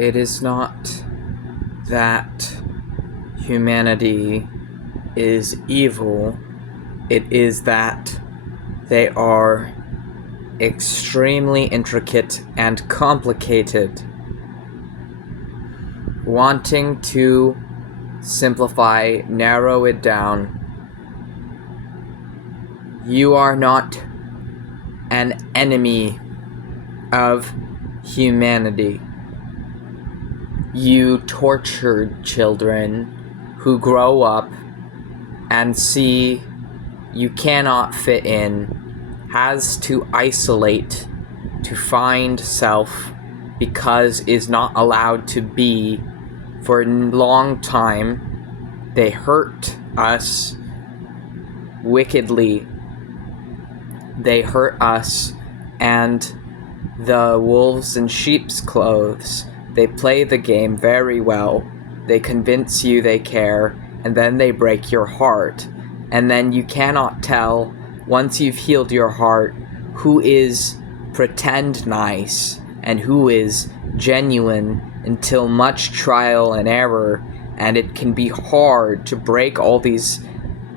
It is not that humanity is evil. It is that they are extremely intricate and complicated. Wanting to simplify, narrow it down, you are not an enemy of humanity. You tortured children who grow up and see you cannot fit in, has to isolate to find self because is not allowed to be for a long time. They hurt us wickedly. They hurt us, and the wolves in sheep's clothes, they play the game very well. They convince you they care, and then they break your heart. And then you cannot tell, once you've healed your heart, who is pretend nice and who is genuine until much trial and error. And it can be hard to break all these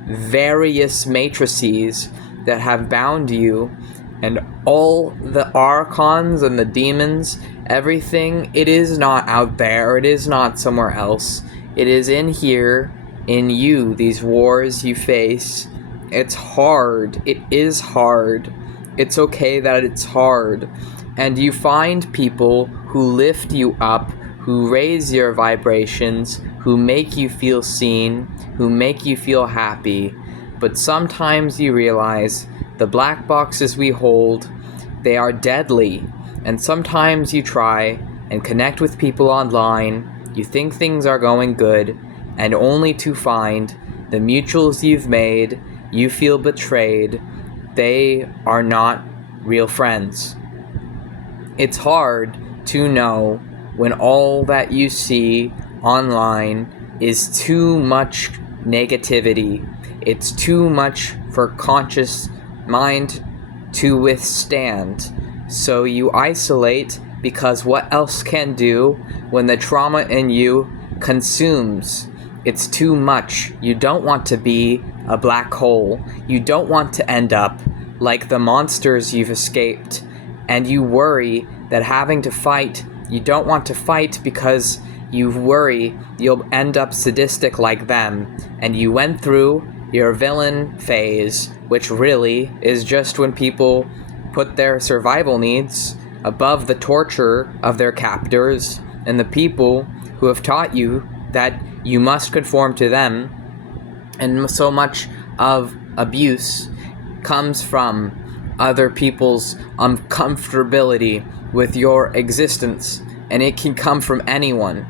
various matrices that have bound you, and all the archons and the demons, everything. It is not out there, it is not somewhere else. It is in here, in you, these wars you face. It's hard. It is hard. It's okay that it's hard. And you find people who lift you up, who raise your vibrations, who make you feel seen, who make you feel happy. But sometimes you realize the black boxes we hold, they are deadly. And sometimes you try and connect with people online. You think things are going good, and only to find the mutuals you've made, you feel betrayed. They are not real friends. It's hard to know when all that you see online is too much negativity. It's too much for conscious mind to withstand. So you isolate, because what else can do when the trauma in you consumes? It's too much. You don't want to be a black hole. You don't want to end up like the monsters you've escaped. And you worry that having to fight, you don't want to fight because you worry you'll end up sadistic like them. And you went through your villain phase, which really is just when people put their survival needs above the torture of their captors and the people who have taught you that you must conform to them. And so much of abuse comes from other people's uncomfortability with your existence, and it can come from anyone.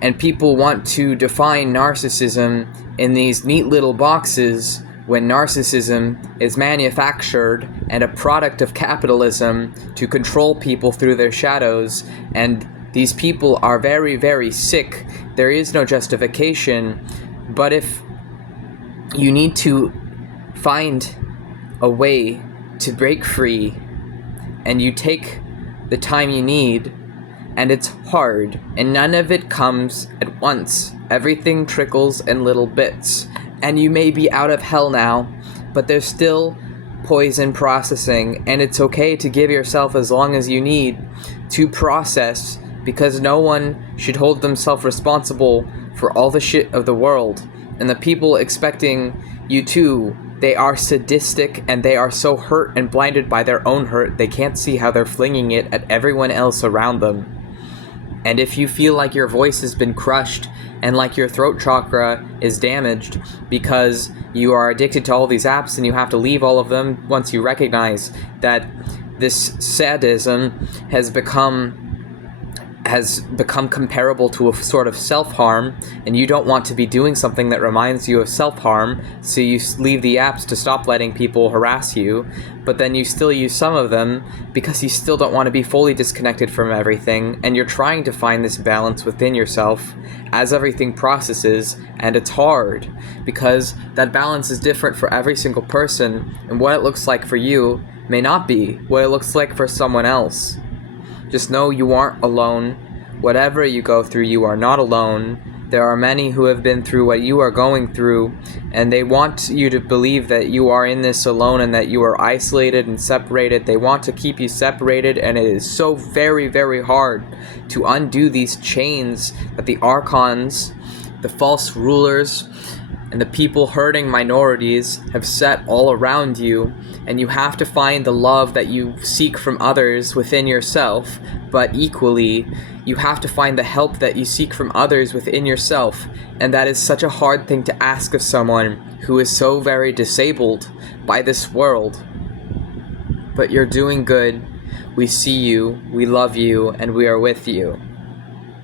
And people want to define narcissism in these neat little boxes when narcissism is manufactured and a product of capitalism to control people through their shadows. And these people are very, very sick. There is no justification. But if you need to find a way to break free, and you take the time you need, and it's hard, and none of it comes at once. Everything trickles in little bits. And you may be out of hell now, but there's still poison processing, and it's okay to give yourself as long as you need to process, because no one should hold themselves responsible for all the shit of the world. And the people expecting you to, they are sadistic, and they are so hurt and blinded by their own hurt, they can't see how they're flinging it at everyone else around them. And if you feel like your voice has been crushed and like your throat chakra is damaged because you are addicted to all these apps and you have to leave all of them once you recognize that this sadism has become comparable to a sort of self-harm, and you don't want to be doing something that reminds you of self-harm, so you leave the apps to stop letting people harass you, but then you still use some of them because you still don't want to be fully disconnected from everything, and you're trying to find this balance within yourself as everything processes, and it's hard because that balance is different for every single person, and what it looks like for you may not be what it looks like for someone else. Just know you aren't alone. Whatever you go through, you are not alone. There are many who have been through what you are going through, and they want you to believe that you are in this alone and that you are isolated and separated. They want to keep you separated, and it is so very, very hard to undo these chains that the archons, the false rulers, and the people hurting minorities have set all around you, and you have to find the love that you seek from others within yourself, but equally, you have to find the help that you seek from others within yourself, and that is such a hard thing to ask of someone who is so very disabled by this world. But you're doing good. We see you, we love you, and we are with you.